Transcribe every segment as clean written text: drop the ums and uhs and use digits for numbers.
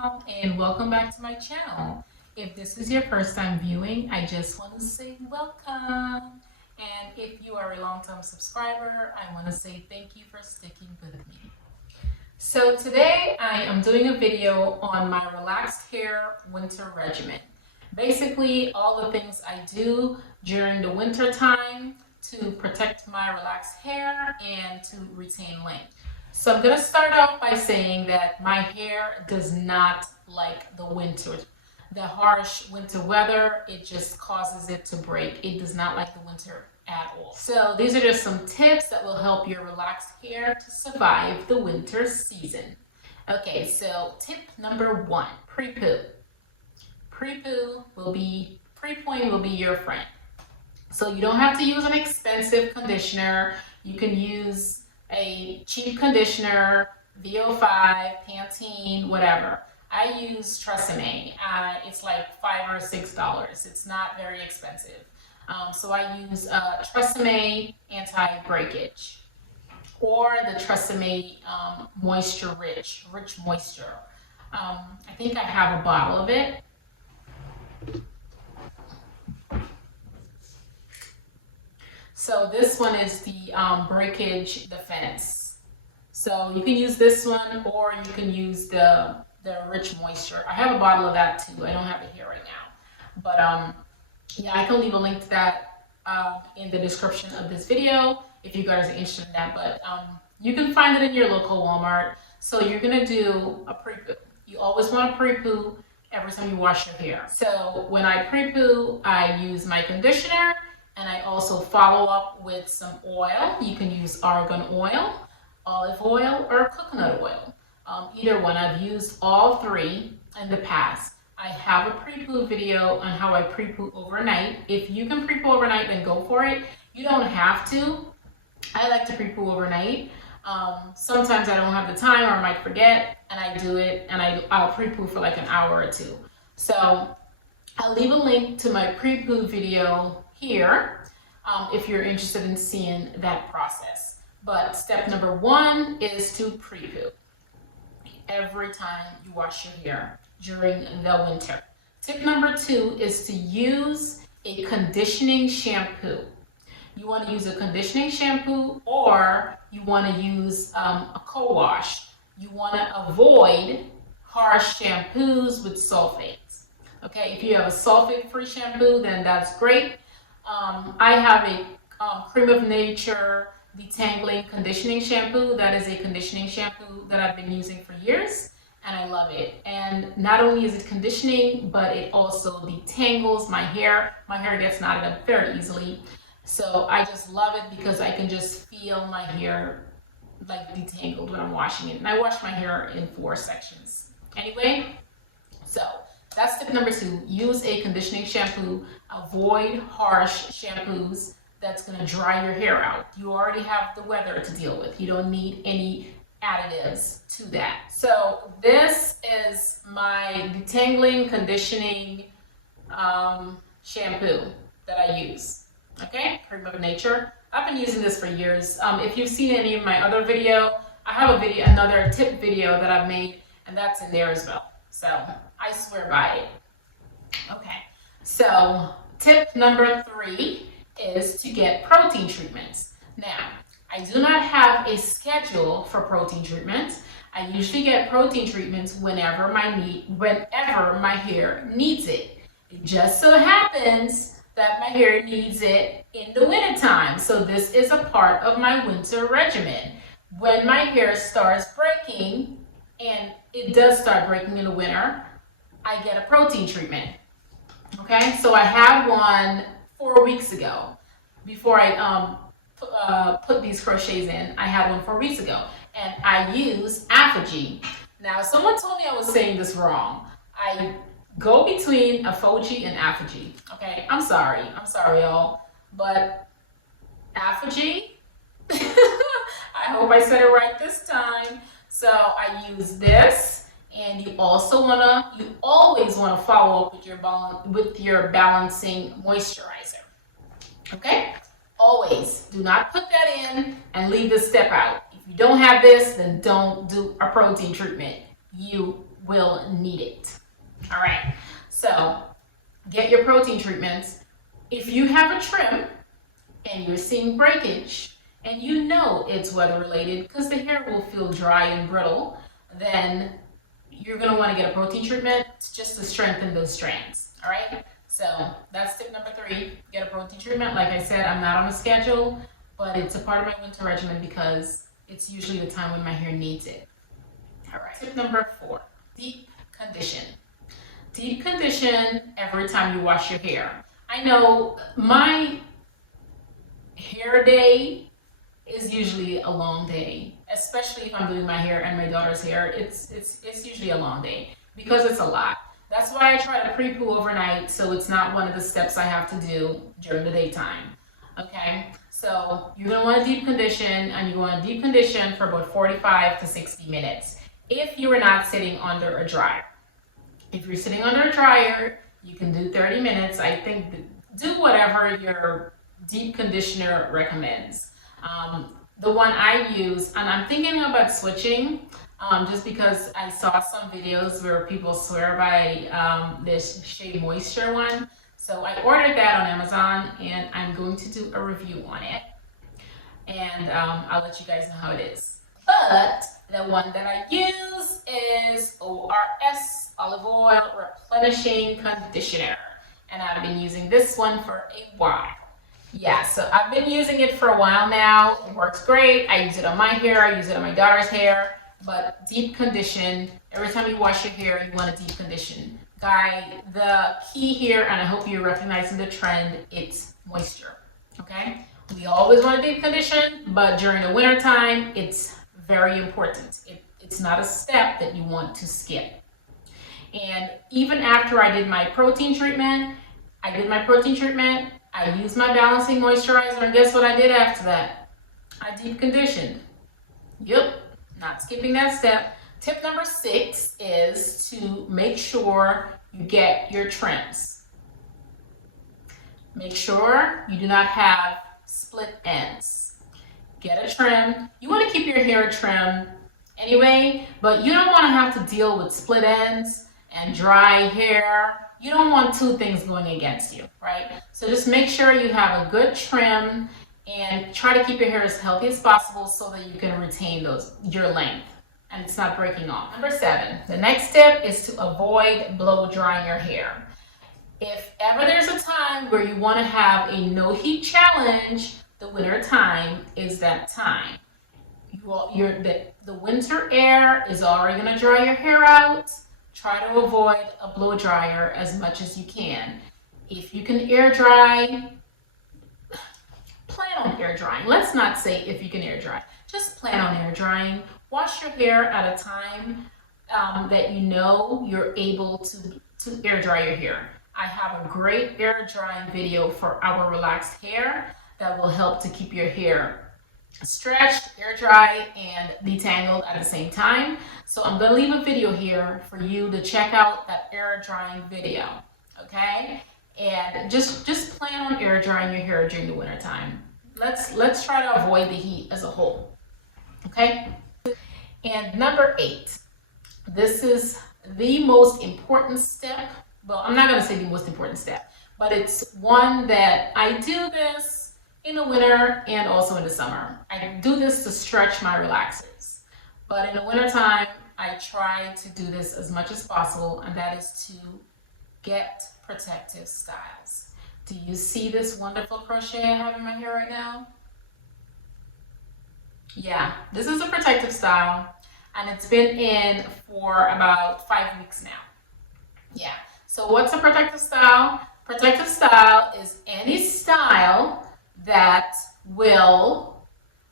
y'all, and welcome back to my channel. If this is your first time viewing, I just want to say welcome. And if you are a long-term subscriber, I want to say thank you for sticking with me. So today I am doing a video on my relaxed hair winter regimen. Basically, all the things I do during the winter time to protect my relaxed hair and to retain length. So I'm going to start off by saying that my hair does not like the winter. The harsh winter weather, it just causes it to break. It does not like the winter at all. So these are just some tips that will help your relaxed hair to survive the winter season. Okay, so tip number 1, pre-poo. Pre-pooing will be your friend. So you don't have to use an expensive conditioner. You can use a cheap conditioner, VO5, Pantene, whatever. I use Regimen. It's like $5 or $6. It's not very expensive. So I use Regimen anti-breakage or the Regimen moisture rich moisture. I think I have a bottle of it. So this one is the breakage defense. So you can use this one or you can use the rich moisture. I have a bottle of that too. I don't have it here right now. But yeah, I can leave a link to that in the description of this video if you guys are interested in that. But you can find it in your local Walmart. So you're gonna do a pre-poo. You always want to pre-poo every time you wash your hair. So when I pre-poo, I use my conditioner. And I also follow up with some oil. You can use argan oil, olive oil, or coconut oil. Either one. I've used all three in the past. I have a pre-poo video on how I pre-poo overnight. If you can pre-poo overnight, then go for it. You don't have to. I like to pre-poo overnight. Sometimes I don't have the time or I might forget, and I do it, and I'll pre-poo for like an hour or two. So I'll leave a link to my pre-poo video here if you're interested in seeing that process. But step number 1 is to pre-poo every time you wash your hair during the winter. Tip number 2 is to use a conditioning shampoo. You want to use a conditioning shampoo or you want to use a co-wash. You want to avoid harsh shampoos with sulfates. Okay, if you have a sulfate-free shampoo, then that's great. I have a Cream of Nature detangling conditioning shampoo. That is a conditioning shampoo that I've been using for years, and I love it. And not only is it conditioning, but it also detangles my hair. My hair gets knotted up very easily. So I just love it because I can just feel my hair like detangled when I'm washing it. And I wash my hair in 4 sections. Anyway, so that's tip number 2. Use a conditioning shampoo. Avoid harsh shampoos that's going to dry your hair out. You already have the weather to deal with. You don't need any additives to that. So this is my detangling conditioning shampoo that I use. Okay, Cream of Nature. I've been using this for years. If you've seen any of my other video, I have another tip video that I've made, and that's in there as well. So I swear by it. Okay, so tip number 3 is to get protein treatments. Now, I do not have a schedule for protein treatments. I usually get protein treatments whenever my hair needs it. It just so happens that my hair needs it in the wintertime. So this is a part of my winter regimen. When my hair starts breaking, and it does start breaking in the winter, I get a protein treatment. Okay, so I had one 4 weeks ago. Before I put these crochets in, I had one 4 weeks ago, and I use Apogee. Now, someone told me I was saying this wrong. I go between Apogee and Apogee. Okay, I'm sorry, y'all, but Apogee. I hope I said it right this time. So I use this, and you always wanna follow up with your balancing moisturizer. Okay, always do not put that in and leave this step out. If you don't have this, then don't do a protein treatment. You will need it. All right, so get your protein treatments. If you have a trim and you're seeing breakage and you know it's weather related because the hair will feel dry and brittle, then you're going to want to get a protein treatment just to strengthen those strands. All right, so that's tip number 3. Get a protein treatment. Like I said, I'm not on a schedule, but it's a part of my winter regimen because it's usually the time when my hair needs it. All right, tip number 4, deep condition. Deep condition every time you wash your hair. I know my hair day is usually a long day, especially if I'm doing my hair and my daughter's hair. It's usually a long day because it's a lot. That's why I try to pre-poo overnight, so it's not one of the steps I have to do during the daytime. Okay, so you're gonna want to deep condition, and you want to deep condition for about 45 to 60 minutes if you are not sitting under a dryer. If you're sitting under a dryer, you can do 30 minutes. I think do whatever your deep conditioner recommends. The one I use, and I'm thinking about switching, just because I saw some videos where people swear by this Shea Moisture one. So I ordered that on Amazon, and I'm going to do a review on it. And I'll let you guys know how it is. But the one that I use is ORS Olive Oil Replenishing Conditioner. And I've been using this one for a while. Yeah, so I've been using it for a while now. It works great. I use it on my hair. I use it on my daughter's hair. But deep condition, every time you wash your hair, you want to deep condition. Guy, the key here, and I hope you're recognizing the trend, it's moisture. Okay? We always want to deep condition, but during the winter time, it's very important. It's not a step that you want to skip. And even after I did my protein treatment, I used my balancing moisturizer, and guess what I did after that? I deep conditioned. Yep, not skipping that step. Tip number 6 is to make sure you get your trims. Make sure you do not have split ends. Get a trim. You want to keep your hair trim anyway, but you don't want to have to deal with split ends and dry hair. You don't want 2 things going against you, right? So just make sure you have a good trim and try to keep your hair as healthy as possible so that you can retain your length and it's not breaking off. Number 7, the next tip is to avoid blow drying your hair. If ever there's a time where you want to have a no heat challenge, the winter time is that time. The winter air is already going to dry your hair out. Try to avoid a blow dryer as much as you can. If you can air dry, plan on air drying. Let's not say if you can air dry. Just plan on air drying. Wash your hair at a time that you know you're able to air dry your hair. I have a great air drying video for our relaxed hair that will help to keep your hair stretched, air dry, and detangled at the same time. So I'm going to leave a video here for you to check out that air drying video, okay? And just plan on air drying your hair during the winter time. Let's try to avoid the heat as a whole, okay? And number 8, this is the most important step. Well, I'm not going to say the most important step, but it's one that I do this in the winter and also in the summer. I do this to stretch my relaxers. But in the wintertime, I try to do this as much as possible, and that is to get protective styles. Do you see this wonderful crochet I have in my hair right now? Yeah, this is a protective style, and it's been in for about 5 weeks now. Yeah, so what's a protective style? Protective style is any style that will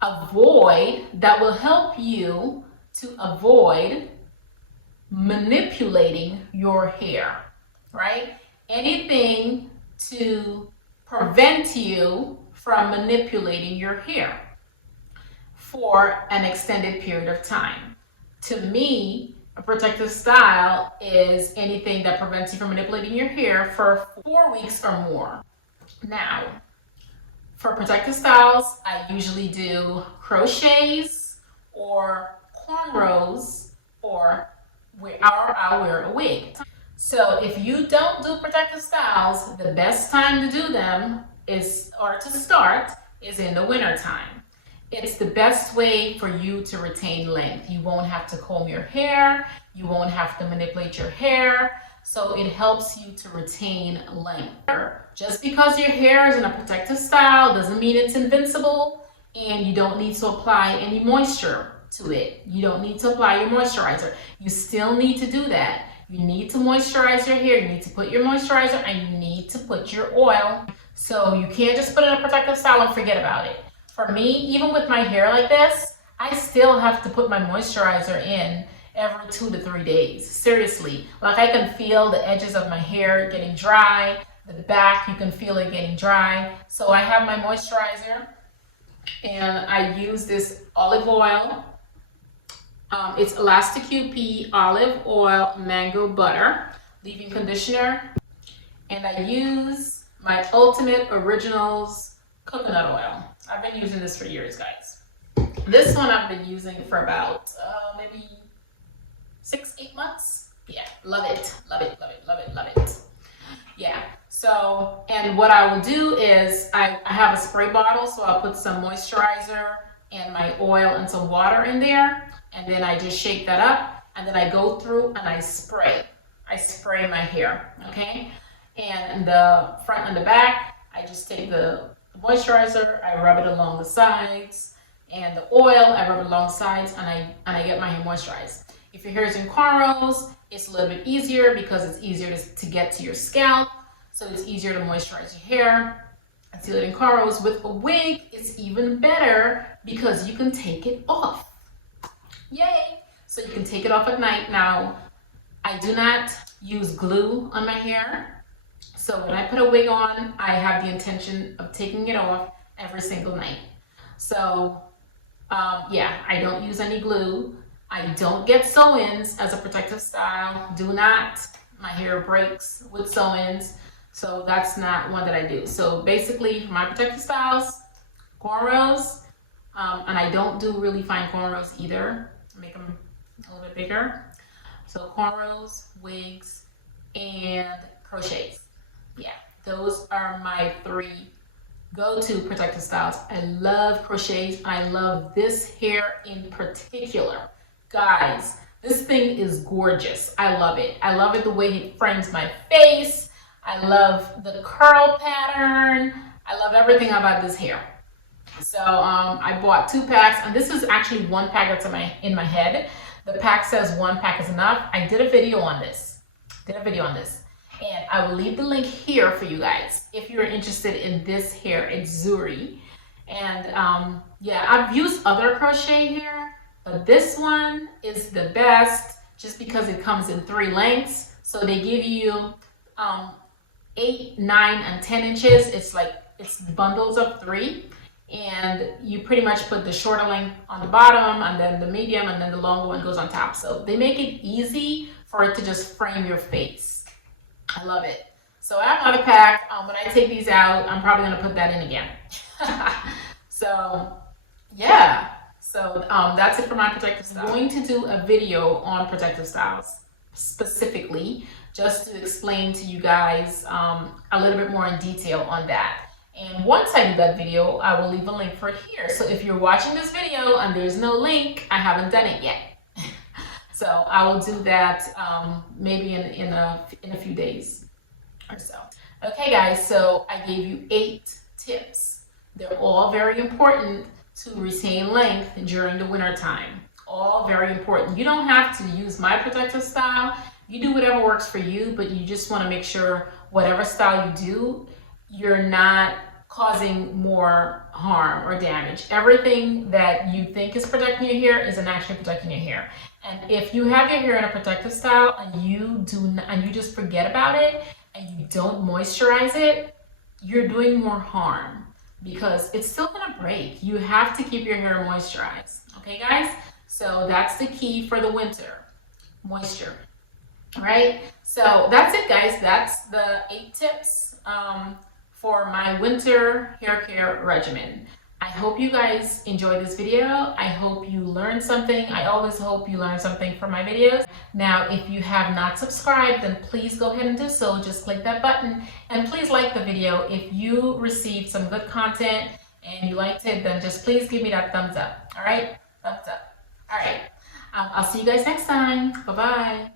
help you to avoid manipulating your hair, right? Anything to prevent you from manipulating your hair for an extended period of time. To me, a protective style is anything that prevents you from manipulating your hair for 4 weeks or more. Now, for protective styles, I usually do crochets or cornrows or I'll wear a wig. So if you don't do protective styles, the best time to do them is, or to start, is in the winter time. It's the best way for you to retain length. You won't have to comb your hair, you won't have to manipulate your hair, so it helps you to retain length. Just because your hair is in a protective style doesn't mean it's invincible, and you don't need to apply any moisture to it. You don't need to apply your moisturizer. You still need to do that. You need to moisturize your hair, you need to put your moisturizer, and you need to put your oil. So you can't just put in a protective style and forget about it. For me, even with my hair like this, I still have to put my moisturizer in every 2 to 3 days. Seriously, like I can feel the edges of my hair getting dry, the back, you can feel it getting dry. So I have my moisturizer, and I use this olive oil. It's Elastic QP olive oil mango butter leave-in conditioner, and I use my Ultimate Originals coconut oil. I've been using this for years, guys. This one I've been using for about maybe 6-8 months. Yeah, love it, love it, love it, love it, love it. Yeah, so, and what I will do is I have a spray bottle, so I'll put some moisturizer and my oil and some water in there, and then I just shake that up, and then I go through and I spray my hair, okay? And the front and the back, I just take the moisturizer, I rub it along the sides, and the oil, I rub it along the sides, and I get my hair moisturized. If your hair is in cornrows, it's a little bit easier because it's easier to get to your scalp, so it's easier to moisturize your hair. Until it in cornrows. With a wig, it's even better because you can take it off. Yay! So you can take it off at night. Now, I do not use glue on my hair, so when I put a wig on, I have the intention of taking it off every single night. So, yeah, I don't use any glue. I don't get sew-ins as a protective style. Do not. My hair breaks with sew-ins, so that's not one that I do. So basically, for my protective styles, cornrows, and I don't do really fine cornrows either. Make them a little bit bigger. So cornrows, wigs, and crochets. Yeah, those are my 3 go-to protective styles. I love crochets. I love this hair in particular. Guys, this thing is gorgeous. I love it. I love it the way it frames my face. I love the curl pattern. I love everything about this hair. So I bought 2 packs, and this is actually 1 pack that's in my head. The pack says 1 pack is enough. I did a video on this. And I will leave the link here for you guys if you're interested in this hair. It's Zuri. And yeah, I've used other crochet hair, but this one is the best just because it comes in 3 lengths. So they give you 8, 9, and 10 inches. It's bundles of 3. And you pretty much put the shorter length on the bottom, and then the medium, and then the longer one goes on top. So they make it easy for it to just frame your face. I love it. So I have another pack. When I take these out, I'm probably gonna put that in again. So yeah, so that's it for my protective styles. I'm going to do a video on protective styles specifically, just to explain to you guys a little bit more in detail on that. And once I do that video, I will leave a link for it here. So if you're watching this video and there's no link, I haven't done it yet. So I will do that maybe in a few days or so. Okay guys, so I gave you 8 tips. They're all very important to retain length during the winter time. All very important. You don't have to use my protective style. You do whatever works for you, but you just want to make sure whatever style you do, you're not causing more harm or damage. Everything that you think is protecting your hair isn't actually protecting your hair. And if you have your hair in a protective style and you just forget about it and you don't moisturize it, you're doing more harm because it's still gonna break. You have to keep your hair moisturized. Okay guys? So that's the key for the winter, moisture. All right, so that's it guys. That's the 8 tips for my winter hair care regimen. I hope you guys enjoyed this video. I hope you learned something. I always hope you learn something from my videos. Now, if you have not subscribed, then please go ahead and do so. Just click that button and please like the video. If you received some good content and you liked it, then just please give me that thumbs up. All right? Thumbs up. All right. I'll see you guys next time. Bye-bye.